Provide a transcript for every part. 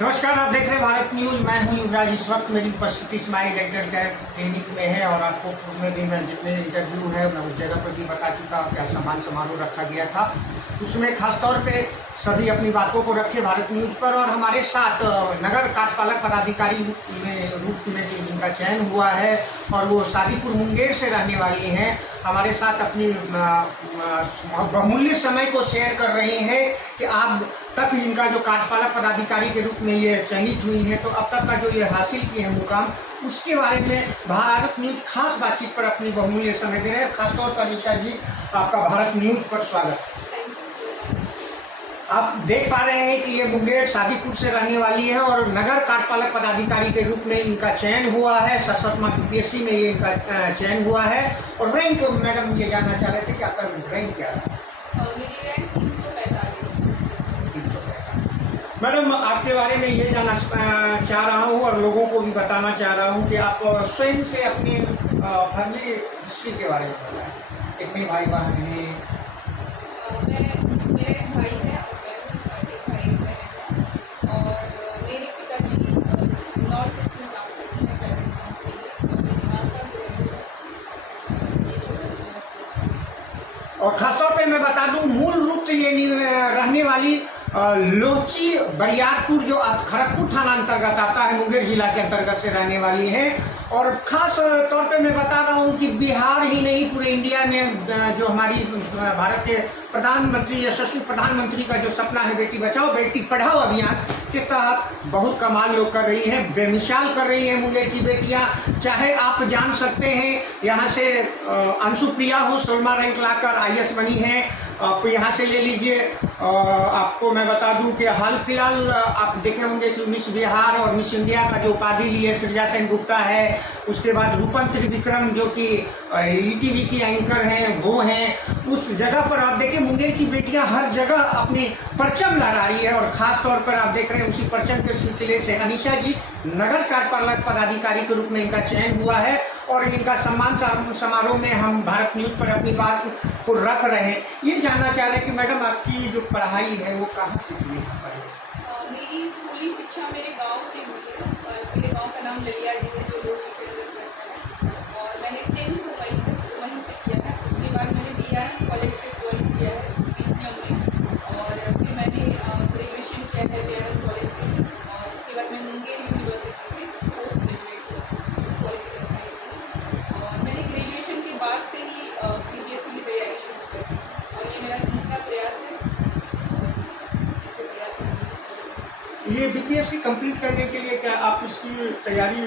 नमस्कार, आप देख रहे हैं भारत न्यूज। मैं हूं युवराज। इस वक्त मेरी उपस्थिति स्माइल डेंटल केयर क्लिनिक में है और आपको पूर्व में भी मैं जितने इंटरव्यू है मैं उस जगह पर भी बता चुका हूं क्या सम्मान समारोह रखा गया था। उसमें खासतौर पे सभी अपनी बातों को रखे भारत न्यूज पर। और हमारे साथ नगर कार्यपालक पदाधिकारी रूप में जिनका चयन हुआ है और वो शादीपुर मुंगेर से रहने वाली हैं, हमारे साथ अपनी बहुमूल्य समय को शेयर कर रहे हैं कि आप तक इनका जो कार्यपालक पदाधिकारी के रूप में ये चयनित हुई है, तो अब तक का जो ये हासिल किए हैं मुकाम, उसके बारे में भारत न्यूज खास बातचीत पर अपनी बहुमूल्य समय दे रहे हैं। खासतौर पर निशा जी, आपका भारत न्यूज पर स्वागत। आप देख पा रहे हैं कि ये मुंगेर शादीपुर से रहने वाली है और नगर कार्यपालक पदाधिकारी के रूप में इनका चयन हुआ है। 67वां बीपीएससी में ये इनका चयन हुआ है। और रैंक, मैडम ये जानना चाह रहे थे कि आपका रैंक क्या रहा? मेरी रैंक 345। मैडम, आपके बारे में ये जानना चाह रहा हूँ और लोगों को भी बताना चाह रहा हूँ कि आप स्वयं से अपनी फैमिली हिस्ट्री के बारे में बताएं। कितने भाई बहन हैं? मेरे भाई है और मैं एक भाई बहन है। और मेरे पिताजी नॉर्थ ईस्ट में काम करते हैं, प्राइवेट कंपनी में। और मेरी माता जो है ये छोटा सा। और खासतौर पे मैं बता दूं, मूल रूप से ये रहने वाली लोची बरियारपुर जो खड़गपुर थाना अंतर्गत आता है, मुंगेर जिला के अंतर्गत से रहने वाली है। और खास तौर पे मैं बता रहा हूँ कि बिहार ही नहीं, पूरे इंडिया में जो हमारी भारत के प्रधानमंत्री, यशस्वी प्रधानमंत्री का जो सपना है बेटी बचाओ बेटी पढ़ाओ अभियान के तहत बहुत कमाल लोग कर रही हैं, बेमिसाल कर रही हैं मुंगेर की बेटियां। चाहे आप जान सकते हैं, यहाँ से अंशु प्रिया हो, 16वां रैंक लाकर आईएएस बनी है। आप यहाँ से ले लीजिए। आपको मैं बता दूं कि हाल फिलहाल आप देखे होंगे कि मिस बिहार और मिस इंडिया का जो उपाधि लिए सृजा सेन गुप्ता है। उसके बाद रूपम त्रिविक्रम जो कि ईटीवी की एंकर हैं, वो हैं। उस जगह पर आप देखिए मुंगेर की बेटियां हर जगह अपनी परचम लहरा रही है। और खास तौर पर आप देख रहे हैं उसी परचम के सिलसिले से अनीशा जी नगर कार्यपालक पदाधिकारी के रूप में इनका चयन हुआ है। और इनका सम्मान समारोह में हम भारत न्यूज पर अपनी बात को रख रहे हैं। ये जानना चाह रहे हैं कि मैडम आपकी जो पढ़ाई है वो कहाँ से की है? मेरी स्कूली शिक्षा मेरे गांव से हुई है। मेरे गांव का नाम ललियाडी है जो लोची के अंदर पड़ता है। और मैंने 10th वहीं से किया है। उसके बाद मैंने BRM कॉलेज से 12th किया है PCM में। और फिर मैंने ग्रेजुएशन किया है BRM कॉलेज से। और उसके बाद मैं मुंगेर यूनिवर्सिटी से पोस्ट ग्रेजुएट हुआ पॉलिटिकल साइंस में। और मैंने ग्रेजुएशन के बाद से ही BPSC की तैयारी शुरू कर दी और ये मेरा तीसरा प्रयास है। ये बीपीएससी कंप्लीट करने के लिए क्या आप इसकी तैयारी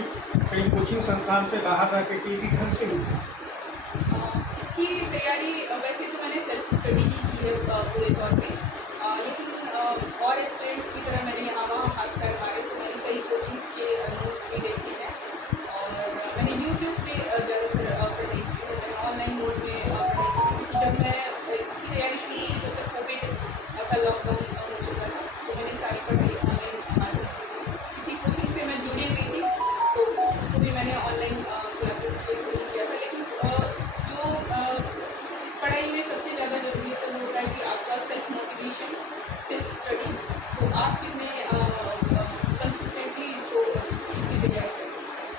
कहीं कोचिंग संस्थान से बाहर रह के की घर से हुई? इसकी तैयारी वैसे तो मैंने सेल्फ स्टडी ही की है पूरे तौर पे। लेकिन और स्टूडेंट्स की तरह मैंने यहाँ वहाँ हाथ पैर मारे, तो मैंने कई कोचिंग्स के नोट्स भी देखे हैं। और मैंने यूट्यूब से ज़्यादातर पढ़ाई की है। मैंने ऑनलाइन मोड में पढ़ाई की। जब मैं इसकी तैयारी शुरू की तब तक कोविड का लॉकडाउन हो चुका था, तो मैंने सारी पढ़ाई ऑनलाइन माध्यम से की। किसी कोचिंग से मैं जुड़ी हुई थी तो उसको भी मैंने ऑनलाइन क्लासेस के थ्रू ही किया था। लेकिन जो इस पढ़ाई में सबसे ज़्यादा जरूरी है तो वो होता है कि आपका सेल्फ मोटिवेशन, सेल्फ स्टडी। तो आप कितने कंसिस्टेंटली इसकी तैयारी कर सकते हैं।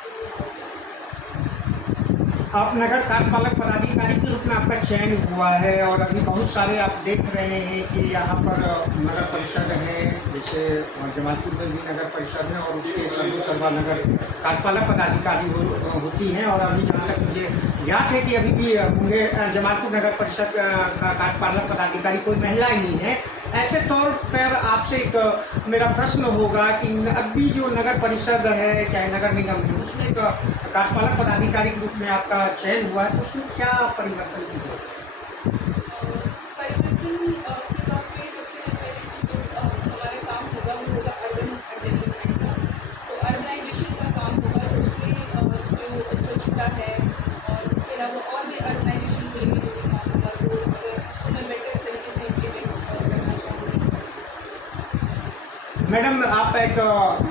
आप नगर कार्यपालक पदाधिकारी के रूप में आपका चयन हुआ है और अभी बहुत सारे आप देख रहे हैं कि यहाँ पर नगर परिषद है, जैसे जमालपुर में भी नगर परिषद है और उसके सर्वा नगर कार्यपालक पदाधिकारी होती हैं। और अभी जहाँ तक मुझे याद है कि अभी भी मुंगेर जमालपुर नगर परिषद का कार्यपालक पदाधिकारी कोई महिला ही नहीं है। ऐसे तौर पर आपसे एक मेरा प्रश्न होगा कि अभी जो नगर परिषद है चाहे नगर निगम है, उसमें एक कार्यपालक पदाधिकारी के रूप में आपका चयन हुआ है, तो उसमें क्या परिवर्तन की जरूरत? परिवर्तन के तौर पे सबसे पहले कि जो हमारा काम होगा वो होगा अर्बन डेवलपमेंट का। तो अर्बनाइजेशन का काम होगा, तो उसमें जो स्वच्छता है और इसके अलावा और भी अर्बनाइजेशन को लेकर जो भी काम होगा, तो अगर उसको मैं बेटर तरीके से इम्प्लीमेंट करना चाहूँगी। मैडम, आप एक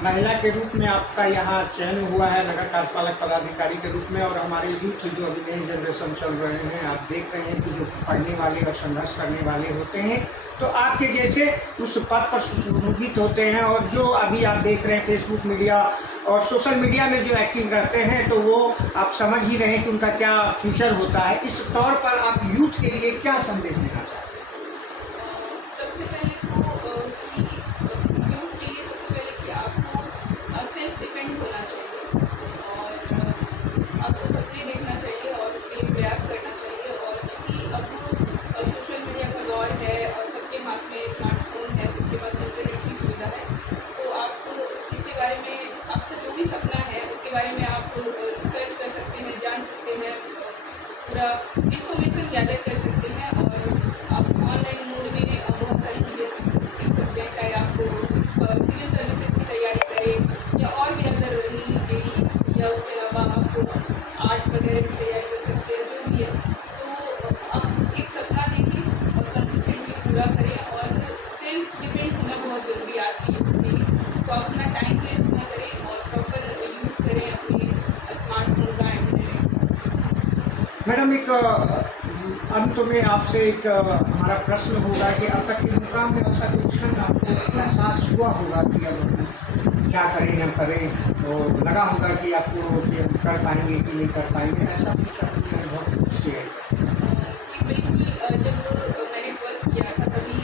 महिला के रूप में आपका यहाँ चयन हुआ है नगर कार्यपालक पदाधिकारी के रूप में, और हमारे यूथ जो अभी नई जनरेशन चल रहे हैं, आप देख रहे हैं कि जो पढ़ने वाले और संघर्ष करने वाले होते हैं, तो आपके जैसे उस पद पर सुशोभित होते हैं, और जो अभी आप देख रहे हैं फेसबुक मीडिया और सोशल मीडिया में जो एक्टिव रहते हैं, तो वो आप समझ ही रहे हैं कि उनका क्या फ्यूचर होता है। इस तौर पर आप यूथ के लिए क्या संदेश देना चाहते हैं? सबसे पहले तो कि यूथ के लिए सबसे पहले कि आपको सेल्फ डिपेंड होना चाहिए, और आपको सपने देखना चाहिए और उसके लिए प्रयास करना चाहिए। और चूँकि अब सोशल मीडिया का दौर है और सबके हाथ में स्मार्टफोन है, सबके पास इंटरनेट की सुविधा है, तो आप इसके बारे में आपका जो भी सपना है उसके बारे में आप रिसर्च कर सकते हैं, जान सकते हैं, पूरा इन्फॉर्मेशन गैदर कर सकते हैं, और आप ऑनलाइन मोड में बहुत सारी चीज़ें सीख सकते हैं। चाहे आपको सिविल सर्विसेज की तैयारी करें या और भी अदर नीट जेईई, या उसके अलावा आप आर्ट वगैरह की तैयारी कर सकते हैं, जो भी है। तो आप एक सपना देखें और कंसिस्टेंटली पूरा करें, और सेल्फ डिपेंड होना बहुत ज़रूरी है आज की यूथ के लिए। तो आप अपना टाइम वेस्ट ना करें और प्रॉपर यूज़ करें अपने स्मार्टफोन का, इंटरनेट। मैडम, एक अंत में आपसे एक हमारा प्रश्न होगा कि अब तक के मुकाम में ऐसा कुछ आपको एहसास हुआ होगा कि अब हम क्या करें न करें, तो लगा होगा कि आपको कि हम कर पाएंगे कि नहीं कर पाएंगे, ऐसा कुछ अपने अनुभव शेयर करें। जी बिल्कुल, जब मैंने 12th किया था तभी